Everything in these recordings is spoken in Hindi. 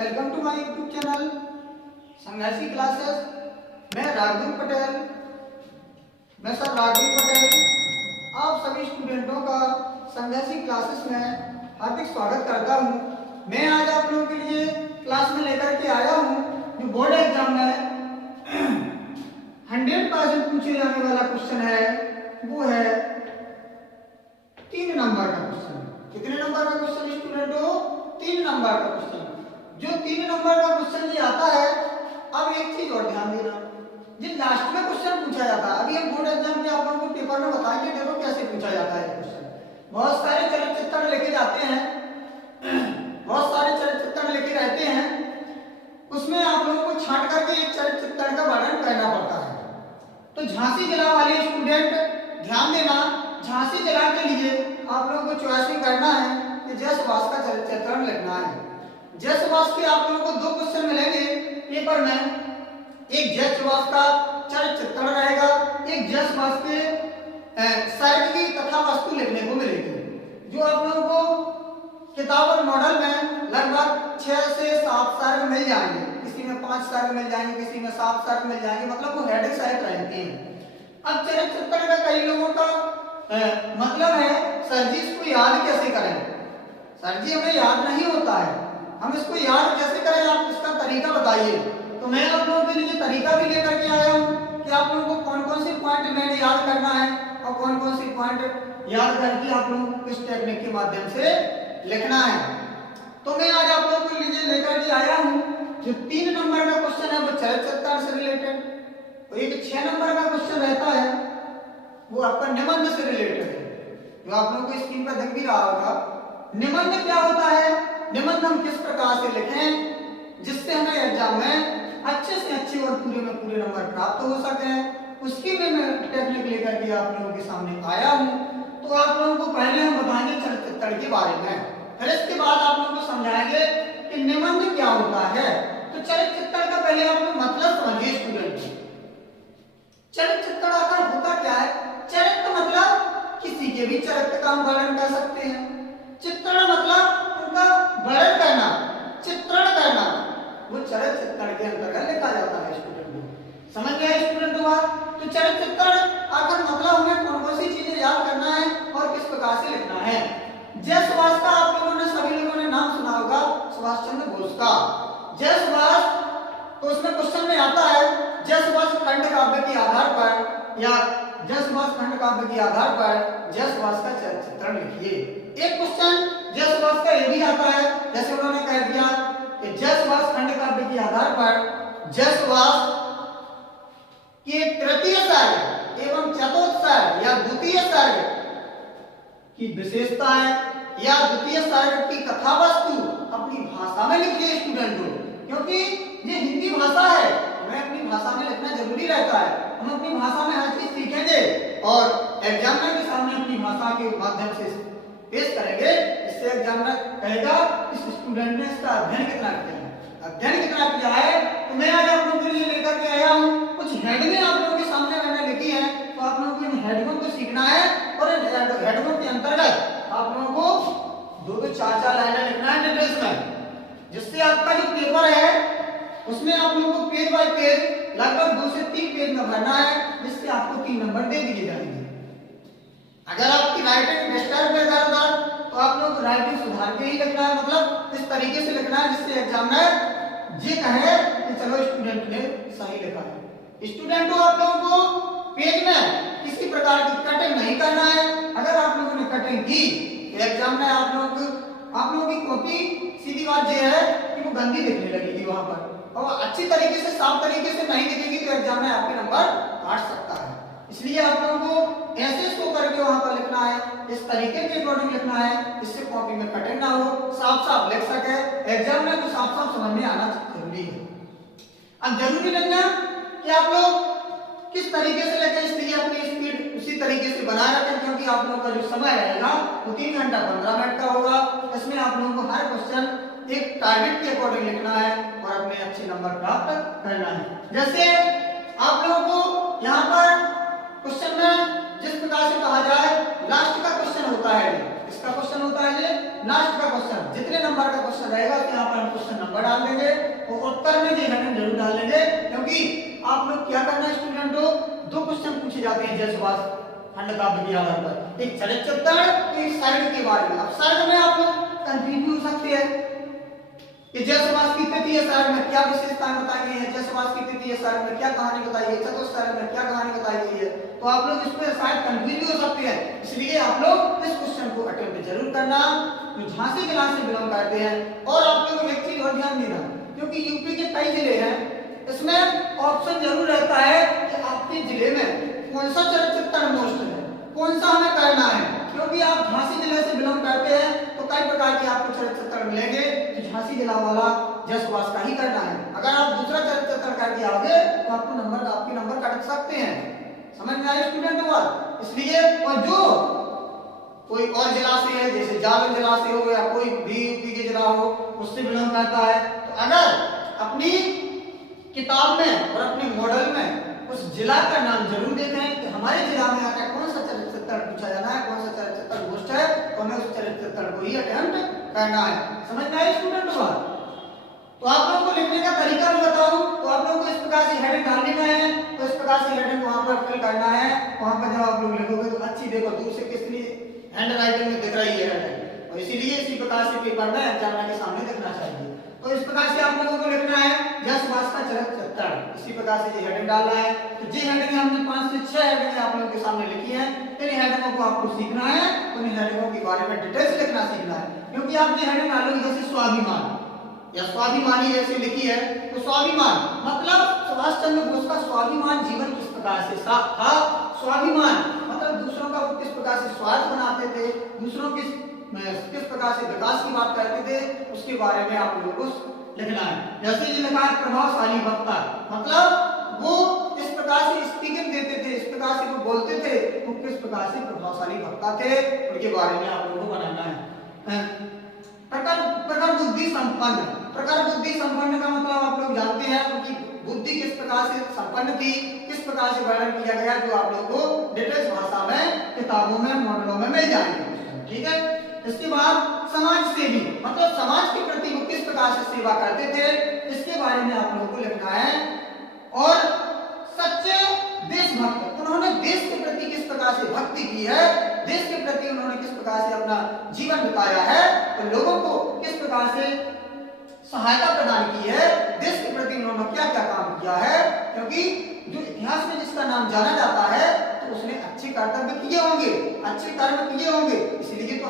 Welcome to my YouTube channel Sangharshi classes. मैं राघवेंद्र पटेल मैं सर राघवेंद्र पटेल आप सभी स्टूडेंटों का संघर्षी क्लासेस में हार्दिक स्वागत करता हूं। मैं आज आप लोगों के लिए क्लास में लेकर के आया हूं जो बोर्ड एग्जाम में 100% पूछे जाने वाला क्वेश्चन है, वो है 3 नंबर का क्वेश्चन। कितने नंबर का क्वेश्चन स्टूडेंटों? 3 नंबर का क्वेश्चन। जो 3 नंबर का क्वेश्चन ये आता है, अब एक चीज और ध्यान देना, जिस लास्ट में क्वेश्चन पूछा जाता है, अभी हम बोर्ड एग्जाम के आप लोगों को पेपर में बताएंगे, देखो कैसे पूछा जाता है क्वेश्चन। बहुत सारे चलचित्र लेके जाते हैं, बहुत सारे चलचित्र लेके रहते हैं, उसमें आप लोगों को छांट करके एक चलचित्र का वर्णन करना पड़ता है। तो झांसी जिला वाले स्टूडेंट ध्यान देना, झांसी जिला के लिए आप लोगों को चॉइस करना है कि जय सुभाष का चलचित्र लिखना है। जय सुभाष के आप लोगों को 2 क्वेश्चन मिलेंगे पेपर में, एक जय सुभाष का चलचित्र रहेगा, एक जय सुभाष के साहित्य की कथा वस्तु लिखने को मिलेगी, जो आप लोगों को किताब और मॉडल में लगभग 6 से 7 सर्ग मिल जाएंगे। किसी में 5 सर्ग मिल जाएंगे, किसी में 7 सर्ग मिल जाएंगे, मतलब वो हेडिंग सहित रहते हैं। अब चलचित्र का कई लोगों का मतलब है सर जी इसको याद कैसे करें, सर जी हमें याद नहीं होता है, हम इसको याद कैसे करें, आप इसका तरीका बताइए। तो मैं आप लोगों के लिए तरीका भी लेकर के आया हूँ कि आप लोगों को कौन कौन से पॉइंट मैंने याद करना है और कौन कौन से पॉइंट याद करके आप लोगों को किस टेक्निक के माध्यम से लिखना है। तो मैं आज आप लोगों के लिए लेकर के आया हूँ जो 3 नंबर का क्वेश्चन है वो चलचित्र से रिलेटेड, तो एक 6 नंबर का क्वेश्चन रहता है वो आपका निबंध से रिलेटेड है, जो आप लोगों को स्क्रीन पर दिख भी रहा होगा। निबंध क्या होता है, निबंध हम किस प्रकार से लिखें जिससे हमें एग्जाम में अच्छे से अच्छे और पूरे में पूरे नंबर प्राप्त हो सके, उसकी भी मैं टेक्निक लेकर के आप लोगों के सामने आया हूं। तो आप लोगों को पहले हम बताएंगे चलचित्र के बारे में, फिर इसके बाद आप लोगों को समझाएंगे कि निबंध क्या होता है। तो चलचित्र का पहले आप लोग मतलब समझिए स्टूडेंट। चलचित्र आखिर होता क्या है? चरित्र मतलब किसी के भी चरित्र का हम वर्णन कर सकते हैं, चित्रण मतलब उनका वर्णन करना, चित्रण करना, वो चलचित्र के अंतर्गत लिखा जाता है स्टूडेंट। समझ गए स्टूडेंट? तो चलचित्र आखिर मतलब हमें कौन कौन सी चीजें याद करना है और किस प्रकार से लिखना है। जय सुभाष का आप लोगों ने सभी लोगों ने नाम सुना होगा, सुभाष चंद्र बोस का। जय सुभाष, तो उसमें क्वेश्चन में आता है जय सुभाष खंड काव्य के आधार पर या जय सुभाष खंड काव्य के आधार पर जय सुभाष का चलचित्र लिखिए। एक क्वेश्चन जय सुभाष का ये भी आता है, जैसे उन्होंने कह दिया कि जय सुभाष खंड काव्य के आधार पर जय सुभाष के तृतीय सर्ग एवं चतुर्थ सर्ग या द्वितीय सर्ग की विशेषताएं या द्वितीय सर्ग की कथा वस्तु अपनी भाषा में लिखिए स्टूडेंटों, क्योंकि ये हिंदी भाषा है, हमें अपनी भाषा में लिखना जरूरी रहता है। हम अपनी भाषा में हर चीज सीखेंगे और एग्जामिनर के सामने अपनी भाषा के माध्यम से पेश करेंगे, इससे एग्जामिनर कहेगा इस स्टूडेंट ने इसका अध्ययन कितना किया है, अध्ययन कितना किया है। तो मैं आज आप लोगों के लिए लेकर के आया हूँ कुछ हेडिंग आप लोगों के सामने मैंने लिखी है, तो आप लोगों को इन हेडिंगों को सीखना है और इन हेडिंगों के अंतर्गत आप लोगों को 2-2, 4-4 लाइनें लिखना है डिटेल्स में, जिससे आपका जो पेपर है उसमें आप लोगों को पेज बाय पेज लगभग 2 से 3 पेज में भरना है, जिससे आपको 3 नंबर दे दिए जाएंगे। अगर आपकी राइटिंग डिस्टर्ब है इधर-उधर, तो आप लोगों को राइटिंग सुधार के ही लिखना है, मतलब इस तरीके से लिखना है जिससे एग्जामिनर ये कहे कि चलो स्टूडेंट ने सही लिखा है। स्टूडेंटों आप लोगों को पेज में किसी प्रकार की कटिंग नहीं करना है। अगर आप लोगों ने कटिंग की तो एग्जामिनर आप लोगों की कॉपी सीधी बात ये है कि वो गंदी दिखने लगेगी वहां पर, और अच्छी तरीके से साफ तरीके से नहीं दिखेगी तो एग्जामिनर आपके नंबर काट सकता है। इसलिए आप लोगों को ऐसे शो करके वहां पर लिखना है, इस तरीके के अकॉर्डिंग लिखना है, जिससे कॉपी में कटिंग ना हो, साफ साफ लिख सके, एग्जामिनर को साफ साफ समझ में आना जरूरी है। अब जरूरी नहीं है कि आप लोग किस तरीके से लिखें, इसलिए अपनी स्पीड उसी तरीके से बनाए रखें, क्योंकि आप लोगों का जो समय रहेगा वो 3 घंटा 15 मिनट का होगा। इसमें आप लोगों को हर क्वेश्चन एक टारगेट के अकॉर्डिंग लिखना है और अपने अच्छे नंबर प्राप्त करना है। जैसे आप लोगों को यहाँ पर क्वेश्चन में जिस प्रकार से कहा जाए लास्ट का क्वेश्चन होता है, इसका क्वेश्चन होता है ये लास्ट का क्वेश्चन, जितने नंबर का क्वेश्चन रहेगा तो यहाँ पर हम क्वेश्चन नंबर नंबर डाल देंगे और उत्तर में जी हेडिंग जरूर डाल देंगे, क्योंकि आप लोग क्या करना है स्टूडेंटों, दो क्वेश्चन पूछे जाते हैं जय सुभाष खंड काव्य के आधार पर, एक चरित्र एक सर्ग के बारे में। अब सर्ग में आप लोग कंफ्यूज हो सकते हैं कि जय सुभाष की तृतीय सर्ग में क्या विशेषताएं बताई गई है, जय सुभाष की तृतीय सर्ग में क्या कहानी बताई गई है, चतुर्थ सर्ग में क्या कहानी बताई गई है, तो आप लोग इस पर शायद कंफ्यूज हो सकते हैं। इसलिए आप लोग इस क्वेश्चन को अटेम्प्ट जरूर करना जो झांसी जिला से बिलोंग करते हैं। और आप लोगों को एक चीज और ध्यान देना, क्योंकि यूपी के कई जिले हैं, इसमें ऑप्शन जरूर रहता है कि आपके जिले में कौन सा चरित्र मोस्ट है, कौन सा हमें करना है, क्योंकि आप झांसी जिले से बिलोंग करते हैं तो कई प्रकार के आपको चरित्र मिलेंगे, तो झांसी जिला वाला जय सुभाष का ही करना है। अगर आप दूसरा चरित्र करके आओगे तो आपके नंबर कट सकते हैं। समझ में आया स्टूडेंट बात? इसलिए और जो कोई और जिला से है, जैसे जालौन जिला से हो या कोई भी यूपी के जिला हो उससे बिलोंग करता है, तो अगर अपनी किताब में और अपने मॉडल में उस जिला का नाम जरूर देखें कि हमारे जिला में आकर कौन सा चरित्र पूछा जाना है, कौन सा चरित्र पोस्ट है, तो हमें उस चरित्र को ही अटेम्प्ट करना है। समझ में आया स्टूडेंट बात? तो आप लोगों को लिखने का तरीका मैं बताऊं तो आप लोगों को इस प्रकार से हेडिंग डालनी है, तो इस प्रकार से हेडिंग वहां पर फिल करना है। वहां पर जब आप लोग लिखोगे तो अच्छी देखो दूर से कितनी हैंड राइटिंग में दिख रही है हेडिंग, और इसीलिए इसी प्रकार से पेपर में एग्जामिनर के सामने दिखना चाहिए। तो इस प्रकार से आप लोगों को लिखना है जय सुभाष का चरित्र, इसी प्रकार से ये हेडिंग डालना है। तो जी हेडिंग हमने 5 से 6 हेडिंग आप लोगों के सामने लिखी है, इन हेडिंगों को आपको सीखना है, तो इन हेडिंगों के बारे में डिटेल्स लिखना सीखना है, क्योंकि आप जी हेडिंग डालोगे जैसे स्वाभिमान या स्वाभिमानी जैसे लिखी है, तो स्वाभिमान मतलब सुभाष चंद्र बोस का स्वाभिमान जीवन किस प्रकार से था, स्वाभिमान मतलब दूसरों का वो किस प्रकार से स्वार्थ बनाते थे, दूसरों की किस प्रकार से विकास की बात करते थे, उसके बारे में आप लोगों को लिखना है। जैसे ये लिखा है प्रभावशाली वक्ता, मतलब वो किस प्रकार से स्पीकिंग देते थे, इस प्रकार से वो बोलते थे, वो किस प्रकार से प्रभावशाली वक्ता थे, उनके बारे में आप लोगों को बनाना है। प्रखर बुद्धि संपन्न, प्रखर बुद्धि संपन्न का मतलब आप लोग जानते हैं उनकी बुद्धि किस प्रकार से संपन्न थी, किस प्रकार से वर्णन किया गया, जो आप लोगों को डिटेल्स भाषा में किताबों में मॉडलों में मिल जाएंगे। ठीक है। इसके बाद समाज सेवी मतलब समाज के प्रति वो किस प्रकार से सेवा करते थे, इसके बारे में आप लोगों को लिखना है। और सच्चे देशभक्त, उन्होंने देश के प्रति किस प्रकार से भक्ति की है, देश के प्रति उन्होंने किस प्रकार से अपना जीवन बिताया है, तो लोगों को किस प्रकार से सहायता प्रदान की है, देश के प्रति उन्होंने क्या क्या काम किया है, क्योंकि जो इतिहास में जिसका नाम जाना जाता है तो उसने अच्छे कर्तव्य किए होंगे, अच्छे कर्म किए होंगे, इसलिए तो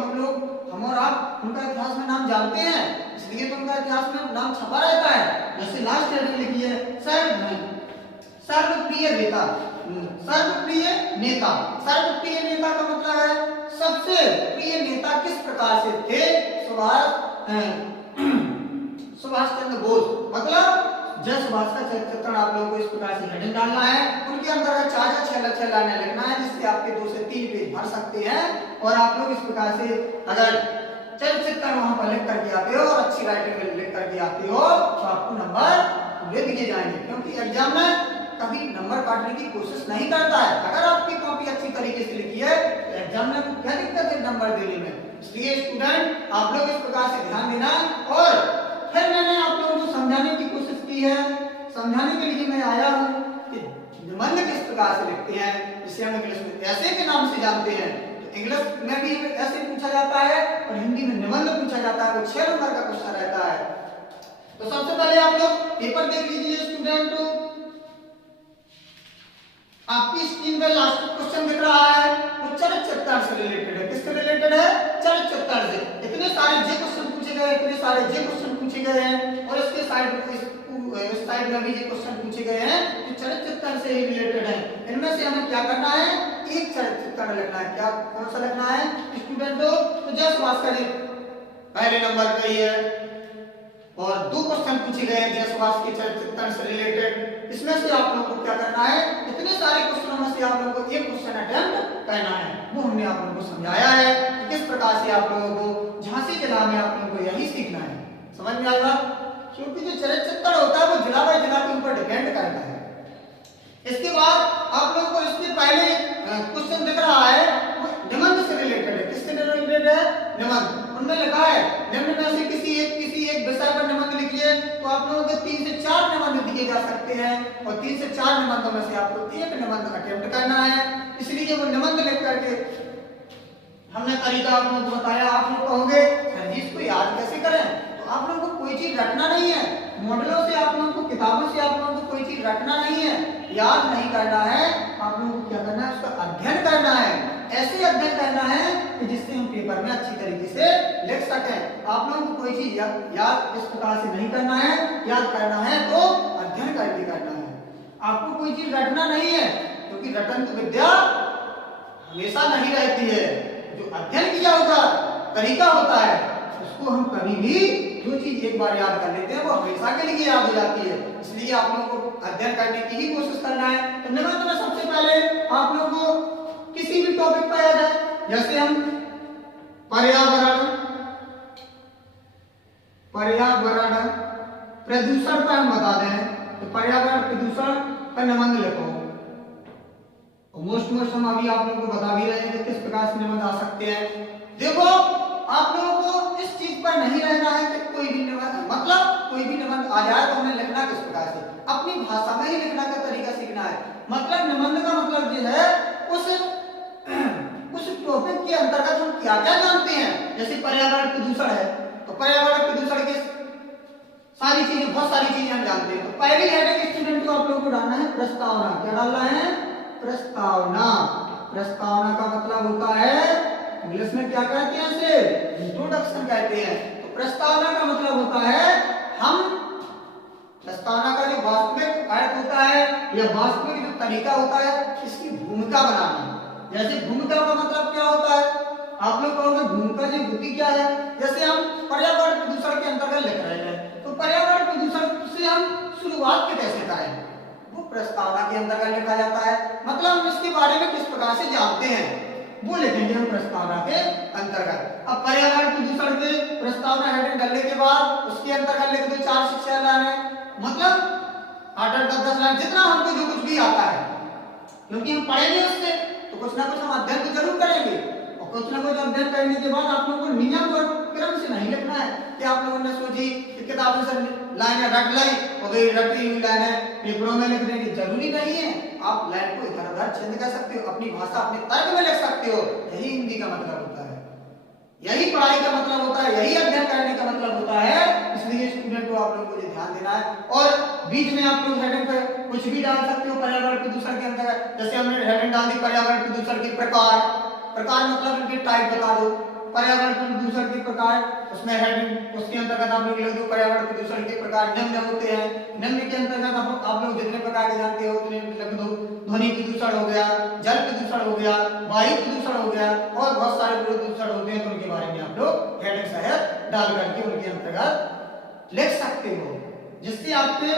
हम और आप उनका इतिहास में नाम जानते हैं, इसलिए तो उनका इतिहास में नाम छपा रहता है। जैसे लास्ट हेडिंग लिखी है सर्वप्रिय नेता, सर्वप्रिय नेता, सर्वप्रिय नेता का मतलब है सबसे प्रिय नेता किस प्रकार से थे, सुभाष चंद्र बोस, मतलब जय सुभाष का चरित्र आप लोगों को इस प्रकार से हेडिंग डालना है। उनके अंदर 4 से 6 लाइनें लिखना है, जिससे आपके 2 से 3 पेज भर सकते हैं। और आप लोग इस प्रकार से अगर चरित्र वहां पर लिख करके आते हो और अच्छी राइटिंग में लिख करके आते हो तो आपको नंबर पूरे दिए जाएंगे, क्योंकि एग्जाम में कभी नंबर काटने की कोशिश नहीं करता है। अगर आपकी कॉपी अच्छी तरीके से लिखी है तो एग्जाम में क्या दिक्कत है नंबर देने में। इसलिए स्टूडेंट आप लोग इस प्रकार से ध्यान देना। और फिर मैंने आप लोगों को समझाने की कोशिश की है, समझाने के लिए मैं आया हूँ कि निबंध किस प्रकार से लिखते हैं, जिसे हम इंग्लिश में ऐसे के नाम से जानते हैं। तो इंग्लिश में भी ऐसे पूछा जाता है और हिंदी में निबंध पूछा जाता है, वो 6 नंबर का क्वेश्चन रहता है। तो सबसे पहले आप लोग पेपर देख लीजिए स्टूडेंट। आपकी स्क्रीन पर लास्ट क्वेश्चन दिख रहा है, वो चरित्र से रिलेटेड है। किससे रिलेटेड है? चरित्र से। इतने सारे जे क्वेश्चन पूछे गए, इतने सारे जे क्वेश्चन पूछे गए हैं और इसके इस साइड में भी जे क्वेश्चन पूछे गए हैं जो चरित्र से ही रिलेटेड है। इनमें से हमें क्या करना है? एक चरित्र लिखना है। क्या कौन सा लिखना है स्टूडेंटों? तो जय सुभाष का पहले नंबर पे ही है और 2 क्वेश्चन पूछे गए हैं जय सुभाष के चरित्र से रिलेटेड। इसमें से आप लोगों को क्या करना है? इतने सारे क्वेश्चनों में से आप लोगों को एक क्वेश्चन अटेम्प्ट करना है। वो हमने आप लोगों को समझाया है कि किस प्रकार से आप लोगों को झांसी जिला में आप लोगों को यही सीखना है। समझ में आएगा? क्योंकि जो चरित्र होता है वो जिला बाय जिला के ऊपर डिपेंड करता है। इसके बाद आप लोगों को इसके पहले क्वेश्चन दिख रहा है वो निबंध से रिलेटेड है। किससे रिलेटेड है? निबंध। उनमें लिखा है निम्न में से किसी एक विषय पर निबंध लिखिए, तो आप लोगों को 3 से 4 निबंध दिए जा सकते हैं और 3 से 4 निबंधों में से आपको एक निबंध अटेम्प्ट करना है। इसलिए वो निबंध लिख करके हमने तरीका आप लोगों को बताया। आप लोग कहोगे सर जी इसको याद कैसे करें, तो आप लोगों को कोई चीज रटना नहीं है, मॉडलों से आप लोगों को, किताबों से आप लोगों को कोई चीज रटना नहीं है, याद नहीं करना है। आप लोगों को क्या करना है, उसका अध्ययन करना है। ऐसे अध्ययन करना है कि जिससे हम पेपर में अच्छी तरीके से लिख सकें। आप लोगों को कोई चीज याद इस प्रकार से नहीं करना है, याद करना है तो अध्ययन करके करना है। आपको कोई चीज रटना नहीं है, क्योंकि रटन तो विद्या हमेशा नहीं रहती है। जो अध्ययन किया होगा तरीका होता है, उसको हम कभी भी जो चीज एक बार याद कर लेते हैं वो हमेशा के लिए याद हो जाती है। इसलिए आप लोगों को अध्ययन करने की ही कोशिश करना है। तो निबंध में सबसे पहले आप लोगों को किसी भी टॉपिक पर याद है, जैसे हम पर्यावरण प्रदूषण पर हम बता दें, तो पर्यावरण प्रदूषण पर निबंध लिखो। मोस्ट हम अभी आप लोगों को बता भी रहे हैं कि किस प्रकार से निबंध आ सकते हैं। देखो आप लोगों को इस चीज पर नहीं रहना है कि कोई भी निबंध, मतलब कोई भी निबंध आ जाए तो हमें लिखना किस प्रकार से, अपनी भाषा में ही लिखना का तरीका सीखना है। मतलब निबंध का मतलब जो है उस टॉपिक के अंतर्गत हम क्या क्या जानते हैं। जैसे पर्यावरण प्रदूषण है, तो पर्यावरण प्रदूषण के सारी चीजें, बहुत सारी चीजें हम जानते हैं। तो पहली हेडिंग स्टूडेंट को आप लोगों को डालना है प्रस्तावना। क्या डालना है, प्रस्तावना। प्रस्तावना का मतलब होता है, इंग्लिश में क्या कहते हैं इसे, इंट्रोडक्शन कहते हैं। तो प्रस्तावना का मतलब होता है, हम प्रस्तावना का जो वास्तविक अर्थ होता है या वास्तविक जो तरीका होता है, इसकी भूमिका बनाना। जैसे भूमिका का मतलब क्या होता है, आप लोग कहोगे भूमिका की होती क्या है। जैसे हम पर्यावरण प्रदूषण के अंतर्गत लिख रहे हैं, तो पर्यावरण प्रदूषण से हम शुरुआत कैसे करें, वो प्रस्तावना के अंतर्गत लिखा जाता है। मतलब हम इसके बारे में किस प्रकार से जानते हैं वो लिखेंगे हम प्रस्तावना के अंतर्गत। अब पर्यावरण प्रदूषण के प्रस्तावना हेडिंग डालने के बाद उसके अंतर्गत लिख दो 4 से 6 लाइन, मतलब 8-8, 10-10 लाइन, जितना हमको जो कुछ भी आता है, क्योंकि हम पढ़ेंगे उससे तो कुछ ना कुछ हम अध्ययन तो जरूर करेंगे। और कुछ ना कुछ अध्ययन करने के बाद आप लोगों को नियम और क्रम से नहीं लिखना है कि आप लोगों ने सोची कि किताबों से लाइनें रट लाई और गई रटी हुई लाइनें पेपरों में लिखने की जरूरी नहीं है। आप लाइन को इधर उधर चेंज कर सकते हो, अपनी भाषा अपने तर्क में लिख सकते हो। यही हिंदी का मतलब होता है, यही पढ़ाई का मतलब होता है, यही अध्ययन करने का मतलब होता है। इसलिए स्टूडेंट को आप लोगों को ध्यान देना है। और बीच में आप लोग हेडिंग पे कुछ भी डाल सकते हो पर्यावरण प्रदूषण के अंतर्गत। जैसे हमने हेडिंग डाल दी पर्यावरण प्रदूषण के प्रकार, प्रकार मतलब इनके टाइप बता दो। पर्यावरण प्रदूषण के प्रकार, उसमें हेडिंग उसके अंतर्गत आप लोग लिख दो पर्यावरण प्रदूषण के प्रकार निम्न होते हैं। निम्न के अंतर्गत आप लोग जितने प्रकार के जानते हो उतने लिख दो। ध्वनि प्रदूषण हो गया, जल प्रदूषण हो गया, वायु प्रदूषण हो गया, और बहुत सारे प्रदूषण होते हैं, तो उनके बारे में आप लोग हेडिंग सहित डाल करके उनके अंतर्गत लिख सकते हो, जिससे आपके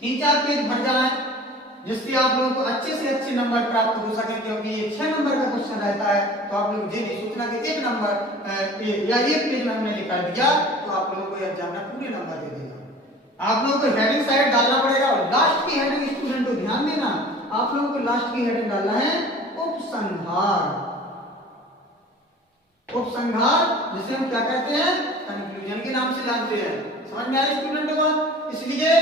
3-4 पेज भर जाए, जिससे आप लोगों को अच्छे से अच्छे नंबर प्राप्त हो सके। क्योंकि ये 6 नंबर का क्वेश्चन रहता है, तो आप लोग ये नहीं सोचना कि 1 नंबर या 1 पेज में हमने लिखा दिया तो आप लोगों को एग्जामिनर पूरे नंबर दे देगा। आप लोगों को हेडिंग साइड डालना पड़ेगा। और लास्ट की हेडिंग स्टूडेंट को ध्यान देना, आप लोगों को लास्ट की हेडिंग डालना है उपसंहार। उपसंहार जिसे हम क्या कहते हैं, कंक्लूजन के नाम से जानते हैं। समझ में आया स्टूडेंट को? इसलिए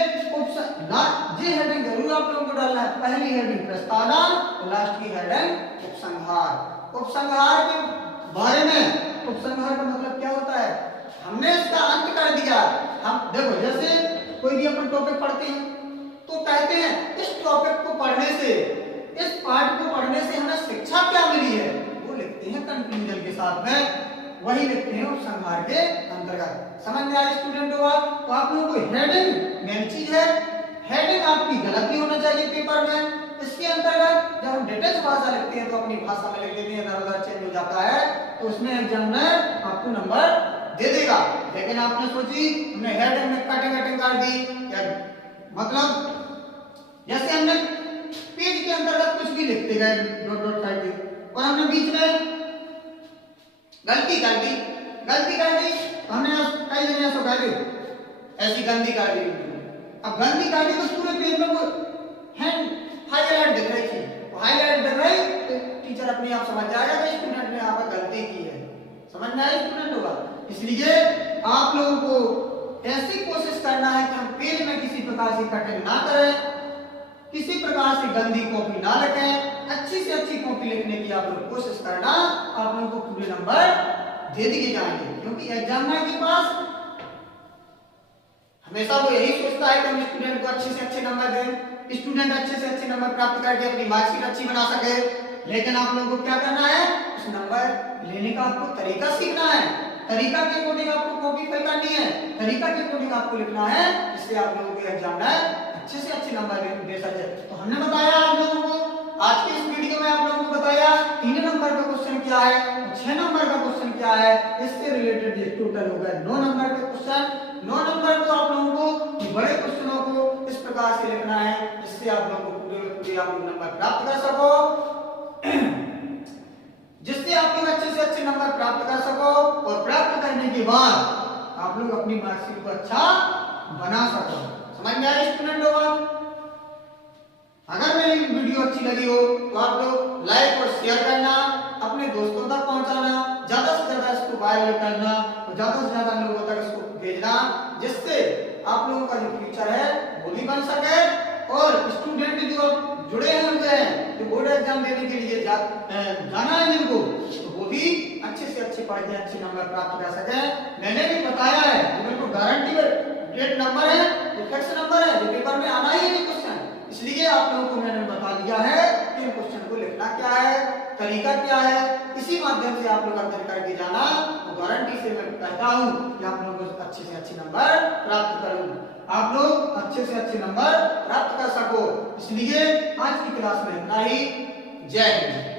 ये हेडिंग जरूर आप लोगों को डालना है। पहली हेडिंग प्रस्तावना, लास्ट की हेडिंग उपसंहार। उपसंहार के बारे में, उपसंहार का मतलब क्या होता है, हमने इसका अंत कर दिया। हम देखो जैसे कोई भी अपन टॉपिक पढ़ते हैं तो कहते हैं इस टॉपिक को पढ़ने से, इस पाठ को पढ़ने से हमें शिक्षा क्या मिली है, वो लिखते हैं कंक्लूजन के साथ में, वही लिखते हैं उपसंहार के अंतर्गत। समझ में आया स्टूडेंट को? तो आप लोगों को हेडिंग मेन चीज है। हेडिंग आपकी गलत नहीं होना चाहिए पेपर में। इसके अंतर्गत जब हम डिटेल्स भाषा लिखते हैं तो अपनी भाषा में लिख देते हैं, इधर उधर चेंज हो जाता है, तो उसमें एग्जामिनर आपको नंबर दे देगा। लेकिन आपने सोची हमने हेडिंग में कटिंग कर दी, या मतलब जैसे हमने पेज के अंतर्गत कुछ भी लिखते गए डॉट डॉट करके, और हमने बीच में गलती कर दी, हमने कई जगह ऐसा कर दी, ऐसी गंदी कर दी। अब गंदी कर दी तो पूरे पेज में वो हैंड हाईलाइट दिख रही थी, हाईलाइट दिख रही तो टीचर अपने आप समझ जाएगा कि स्टूडेंट ने यहाँ पर गलती की है। समझ में आया स्टूडेंट होगा? इसलिए आप लोगों को ऐसी कोशिश करना है कि हम पेज में किसी प्रकार से कटिंग ना करें, किसी प्रकार से गंदी कॉपी ना लिखें, अच्छी से अच्छी कॉपी लिखने की आप लोग कोशिश करना। आप लोगों को पूरे नंबर दे दिए जाएंगे, क्योंकि एग्जामिनर के पास हमेशा वो यही सोचता है कि हम स्टूडेंट को अच्छे से अच्छे नंबर दें, स्टूडेंट अच्छे से अच्छे नंबर प्राप्त करके अपनी मार्कशीट अच्छी बना सके। लेकिन आप लोगों को क्या करना है, उस नंबर लेने का आपको तरीका सीखना है, तरीका के अकॉर्डिंग आपको कॉपी फिल करनी है, तरीका के अकॉर्डिंग आपको लिखना है, इससे आप लोगों को एग्जामिनर अच्छे से अच्छे नंबर दे सके। तो हमने बताया आप लोगों को, आज के इस वीडियो में आप लोगों को बताया 3 नंबर का क्वेश्चन क्या है और 6 नंबर का क्वेश्चन क्या है। इससे रिलेटेड ये टोटल हो गए 9 नंबर के क्वेश्चन। 9 नंबर को आप लोगों को बड़े क्वेश्चनों को इस प्रकार से लिखना है, जिससे आप लोगों को पूरे आप लोग नंबर प्राप्त कर सको, जिससे आप लोग अच्छे से अच्छे नंबर प्राप्त कर सको और प्राप्त करने के बाद आप लोग अपनी मार्कशीट को अच्छा बना सको। समझ में आया स्टूडेंट लोग? अगर मेरी वीडियो अच्छी लगी हो तो आप लोग लाइक और शेयर करना, अपने दोस्तों तक पहुंचाना, ज्यादा से ज्यादा इसको वायरल करना और ज्यादा से ज्यादा लोगों तक इसको भेजना, जिससे आप लोगों का जो फ्यूचर है वो भी बन सके और स्टूडेंट जो जुड़े हुए हैं, जो बोर्ड एग्जाम देने के लिए जाना है जिनको, तो वो भी अच्छे से अच्छे पढ़ के अच्छे नंबर प्राप्त कर सके। मैंने भी बताया है, जो मेरे को गारंटी नंबर है, फिक्स नंबर है, जो पेपर में आना ही है क्वेश्चन, इसलिए आप लोगों को मैंने बता दिया है कि इन क्वेश्चन को लिखना क्या है, तरीका क्या है, इसी माध्यम से आप लोग अध्ययन करके जाना। तो गारंटी से मैं कहता हूं कि आप लोगों को अच्छे से अच्छे नंबर प्राप्त करूं, आप लोग अच्छे से अच्छे नंबर प्राप्त कर सको। इसलिए आज की क्लास में इतना ही। जय हिंद।